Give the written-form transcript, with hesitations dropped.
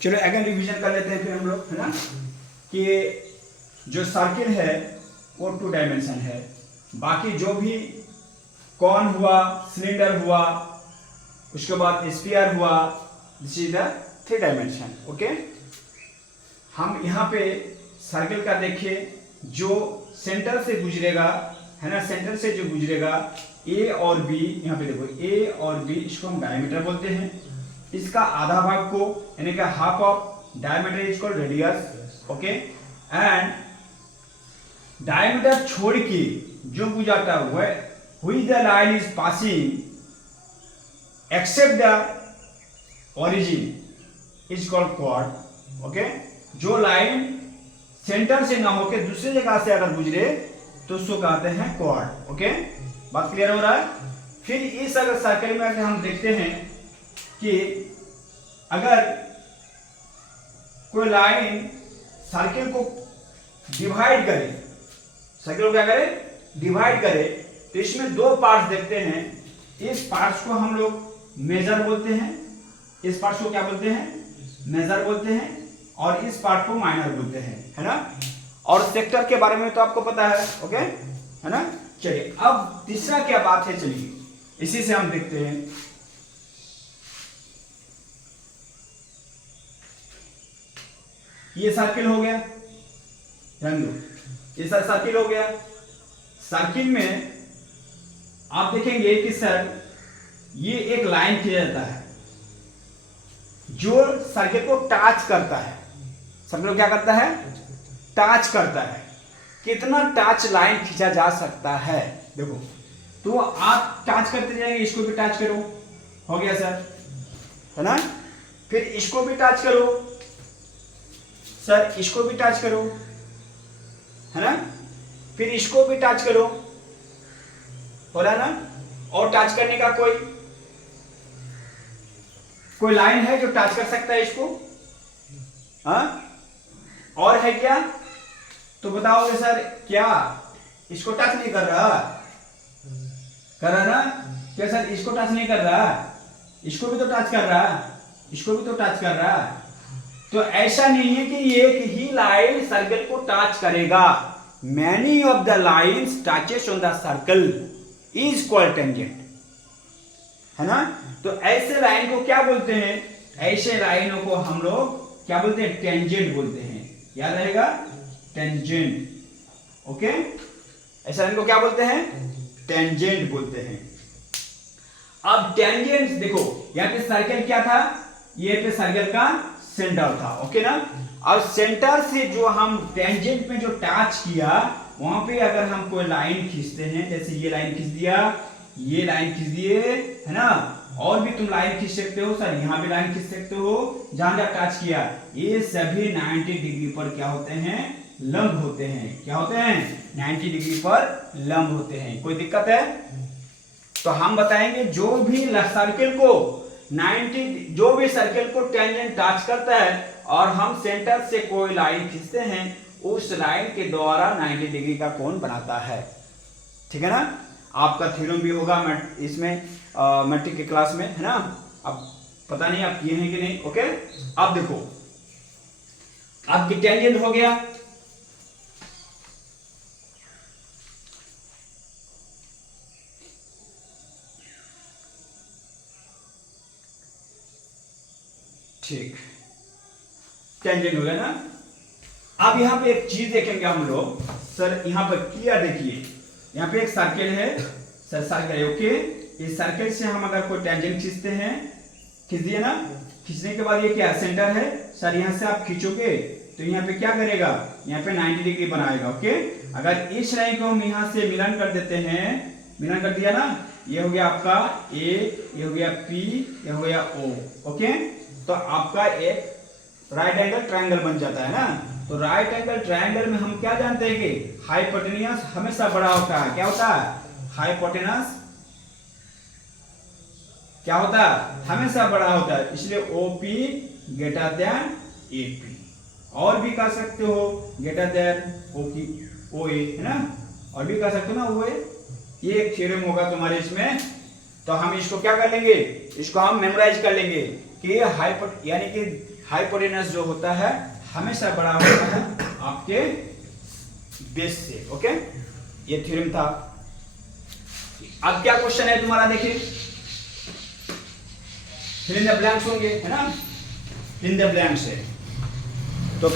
चलो again revision कर लेते हैं फिर हम लोग, है ना, कि जो सर्किल है वो 2 डायमेंशन है, बाकी जो भी कॉन हुआ, सिलेंडर हुआ, उसके बाद स्फीयर हुआ, this is the 3 dimension. Okay, हम यहाँ पे सर्किल का देखिए, जो सेंटर से गुजरेगा, है ना, सेंटर से जो गुजरेगा ए और बी, यहाँ पे देखो ए और बी, इसको हम डायमीटर बोलते हैं। इसका आधा भाग को यानी कि half of diameter is called radius. Okay, and diameter छोड़ के जो गुजरता हुआ which the line is passing except the origin is called chord. Okay, जो लाइन सेंटर से ना होके दूसरी जगह से अगर गुजरे तो उसको कहते हैं कॉर्ड। ओके, बात क्लियर हो रहा है। फिर इस अगर सर्कल में अगर हम देखते हैं कि अगर कोई लाइन सर्किल को डिवाइड करे, सर्किल को क्या करे, डिवाइड करे, तो इसमें 2 पार्ट्स देखते हैं। इस पार्ट्स को हम लोग मेजर बोलते हैं, इस पार्ट्स को क्या बोलते हैं, मेजर बोलते हैं, और इस पार्ट को माइनर बोलते हैं, है ना। और सेक्टर के बारे में तो आपको पता है। ओके, है ना। चलिए अब तीसरा क्या बात है, चलिए इसी से हम देखते हैं। ये सर्किल हो गया, ध्यान दो, ये सर्किल हो गया। सर्किल में आप देखेंगे कि सर ये एक लाइन खींचा जाता है जो सर्किल को टच करता है। सर्किल को क्या करता है, टच करता है। कितना टच लाइन खींचा जा सकता है, देखो, तो आप टच करते जाएंगे, इसको भी टच करो, हो गया सर, है ना। फिर इसको भी टच करो सर, इसको भी टच करो, है ना। फिर इसको भी टच करो, हो रहा है ना। और टच करने का कोई लाइन है जो टच कर सकता है इसको, हाँ, और है क्या, तो बताओगे सर क्या इसको टच नहीं कर रहा, कर रहा ना, क्या सर इसको टच नहीं कर रहा, इसको भी तो टच कर रहा, इसको भी तो टच कर रहा। तो ऐसा नहीं है कि एक ही लाइन सर्कल को टच करेगा, many of the lines touches on the circle is called tangent, है ना। तो ऐसे लाइन को क्या बोलते हैं, ऐसे लाइनों को हम लोग क्या बोलते हैं, टेंजेंट बोलते हैं, याद रहेगा, टेंजेंट। ओके, ऐसे लाइन को क्या बोलते हैं, टेंजेंट बोलते हैं। अब टेंजेंट देखो, यहाँ पे सर्कल क्या था, ये पे सर्कल का सेंटर था। ओके ना। और सेंटर से जो हम टेंजेंट में जो टच किया, वहां पे अगर हम कोई लाइन खींचते हैं, जैसे ये लाइन खींच दिया, ये लाइन खींच दिए, है ना, और भी तुम लाइन खींच सकते हो सर, यहाँ भी लाइन खींच सकते हो, जहां जहां टच किया, ये सभी 90 डिग्री पर क्या होते हैं, लंब होते हैं। क्या होते हैं, 90 डिग्री पर लंब होते हैं। कोई दिक्कत है तो हम बताएंगे, जो भी सर्किल को 90, जो भी सर्किल को टेंजेंट टच करता है और हम सेंटर से कोई लाइन खींचते हैं, उस लाइन के द्वारा 90 डिग्री का कोण बनाता है। ठीक है ना। आपका थ्योरम भी होगा इसमें मैट्रिक के क्लास में, है ना। अब पता नहीं आप किए हैं कि नहीं। ओके, अब देखो, आपकी टेंजेंट हो गया, ठीक, टेंजेंट हो गया ना। अब यहां पे एक चीज देखेंगे हम लोग, सर यहां पर क्लियर देखिए, यहाँ पे एक सर्किल है सर, सर्किल है। ओके, इस सर्किल से हम अगर कोई टेंजेंट खींचते हैं, खींच दिए ना, खींचने के बाद ये क्या सेंटर है सर, यहाँ से आप खींचोगे तो यहाँ पे क्या करेगा, यहाँ पे 90 डिग्री बनाएगा। ओके, अगर इस लाइन को हम यहाँ से मिलन कर देते हैं, मिलन कर दिया ना, ये हो गया आपका ए, ये हो गया पी, ये हो गया ओ। ओके, तो आपका एक राइट एंगल ट्रायंगल बन जाता है ना। तो राइट एंगल ट्रायंगल में हम क्या जानते हैं कि हाइपोटेन्यूस हमेशा बड़ा होता है। क्या होता है, हाइपोटेनस क्या होता है, हमेशा बड़ा होता है, इसलिए OP ग्रेटर देन AP। और भी कह सकते हो ग्रेटर देन OA, है ना, और भी कह सकते हो ना OA। ये एक थ्योरम होगा तुम्हारे इसमें, तो हम इसको क्या कर लेंगे, इसको हम मेमोराइज कर लेंगे। कि यानी कि हाइपोटेनस जो होता है हमेशा बड़ा होता है आपके बेस से। ओके, ये थ्योरम था। अब क्या क्वेश्चन है तुम्हारा, देखिए फिल इन द ब्लैंक्स होंगे, है ना, फिल इन द ब्लैंक्स है। तो